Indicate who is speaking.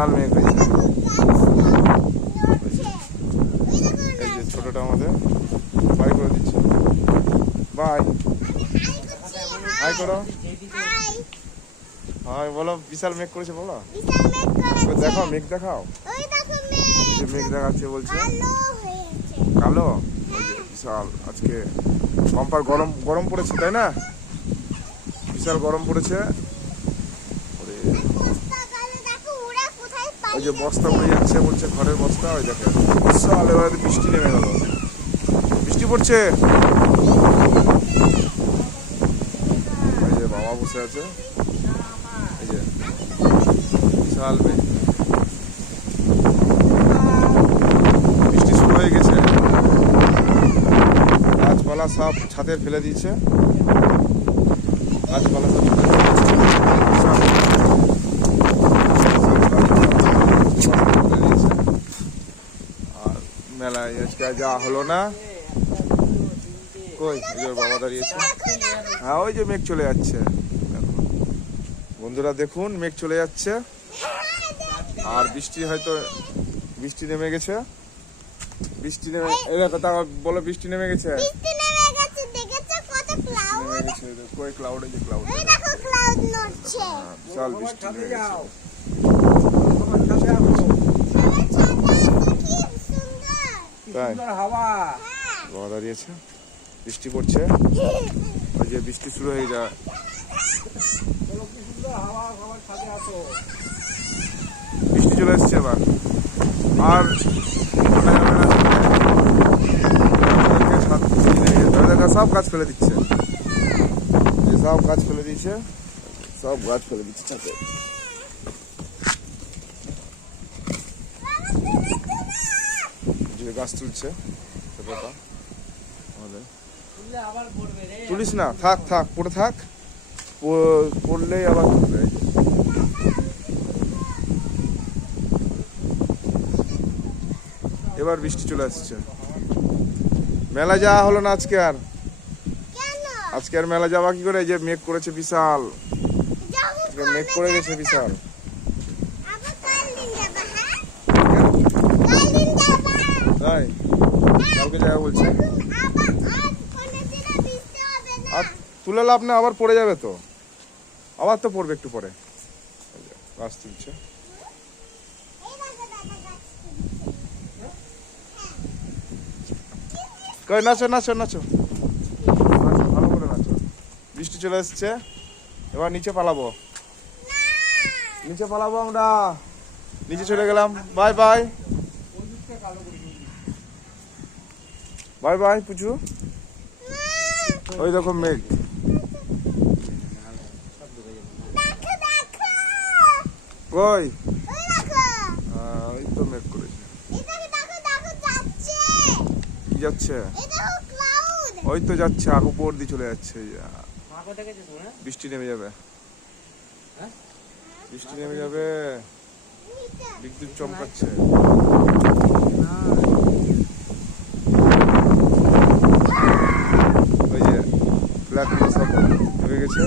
Speaker 1: বিশাল মেঘ হয়েছে। এই যে ছোটটা আমাদের, বাই করে দিচ্ছে। বাই। হাই করো। হাই, বলো, বিশাল মেঘ করেছে, বলো। তো দেখাও, মেঘ দেখাও। যে মেঘ দেখাচ্ছে বলছে। কালো? বিশাল, আজকে কম্পার গরম গরম পড়েছে, তাই না? বিশাল গরম পড়েছে। ওই যে বস্তা উড়ে যাচ্ছে বলছে, ঘরের বস্তা, ওই দেখে বিশাল বৃষ্টি নেমে গেল। বৃষ্টি পড়ছে? এই যে বাবা বসে আছে। এই যে, বিশাল বৃষ্টি শুরু হয়ে গেছে। গাছপালা সব ছাদে ফেলে দিয়েছে। গাছপালা। সব ফেলে দিয়েছে। আর মেলায় আজকে যাওয়া হলো না। কই ওর বাবা দাঁড়িয়েছে হ্যাঁ ওই যে মেঘ চলে যাচ্ছে। বন্ধুরা দেখুন মেঘ চলে যাচ্ছে। আর বৃষ্টি হয়তো বৃষ্টি নেমে গেছে। বৃষ্টি নেমে এই দেখো তা বলো বৃষ্টি নেমে গেছে? নেমে গেছে কই ক্লাউড এই যে ক্লাউড বিশাল বৃষ্টি নেমে গেছে। তাই?
Speaker 2: হাওয়া।
Speaker 1: বাবা দাঁড়িয়েছে বৃষ্টি পড়ছে। ওই যে বৃষ্টি শুরু হয়ে যায়। বৃষ্টি চলে এসছে এবার। আর সব গাছ ফেলে দিচ্ছে। সব গাছ ফেলে দিয়েছে। সব গাছ ফেলে দিচ্ছে। ছাদে যে গাছ তুলছে ছোটটা আমাদের।
Speaker 2: তুললে আবার পড়বে রে।
Speaker 1: তুলিস না থাক থাক পড়ে থাক। পড়লেই আবার তুলবে এবার বৃষ্টি চলে আসছে। মেলা যাওয়া হলো না আজকে আর? আজকে আর মেলা যাওয়া কি করে? যে মেঘ করেছে বিশাল। মেঘ করে গেছে বিশাল তাই কালকে যাওয়া বলছে। আর তুলে লাভ না আবার পড়ে যাবে তো। আবার তো পড়বে একটু পরে। গাছ তুলছে। কই নাচো নাচো নাচো, ভালো করে নাচো। বৃষ্টি চলে এসছে। এবার নিচে পালাবো। নিচে পালাবো আমরা। নিচে চলে গেলাম। Bye bye. বাই বাই পুচু। ওই দেখো মেঘ। কই? আহ, ওই তো মেঘ করেছে। কি যাচ্ছে? ওই তো যাচ্ছে আগ উপর দিয়ে চলে যাচ্ছে বৃষ্টি নেমে যাবে।
Speaker 2: হ্যাঁ?
Speaker 1: বৃষ্টি নেমে যাবে। বিদ্যুৎ চমকাচ্ছে। গাছগুলো সব ডুবে গেছে।